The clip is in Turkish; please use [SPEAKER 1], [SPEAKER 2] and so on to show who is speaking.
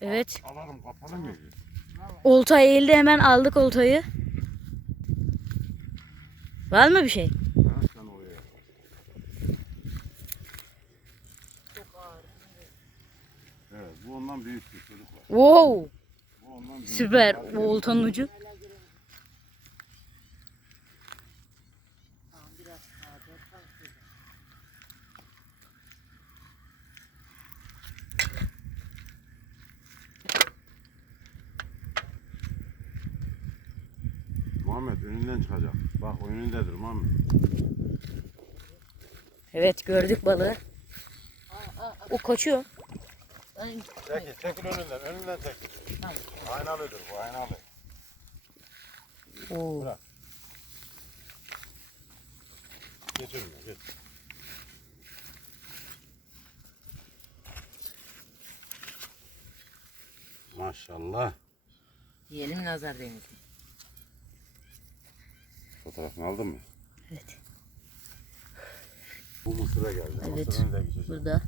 [SPEAKER 1] Evet.
[SPEAKER 2] Alarım kapalı mıydı?
[SPEAKER 1] Olta eğildi hemen aldık oltayı. Var mı bir şey?
[SPEAKER 2] Evet bu ondan büyük bir çocuklar.
[SPEAKER 1] Wow.
[SPEAKER 2] Bu ondan büyük.
[SPEAKER 1] Süper. O oltanın ucu.
[SPEAKER 2] Muhammed önünden çıkacak. Bak önündedir Muhammed.
[SPEAKER 1] Evet gördük balığı. O kaçıyor.
[SPEAKER 2] Çekil, çekil önünden, önünden çekil. Aynalıdır bu, aynalı.
[SPEAKER 1] Oo.
[SPEAKER 2] Bırak. Geç önüne, geç. Maşallah.
[SPEAKER 3] Yiyelim nazar değmesin.
[SPEAKER 2] Fotoğrafını aldın mı?
[SPEAKER 1] Evet.
[SPEAKER 2] Bu mısıra geldi.
[SPEAKER 1] Evet.
[SPEAKER 2] Mısırın da geçecek.
[SPEAKER 1] Burada.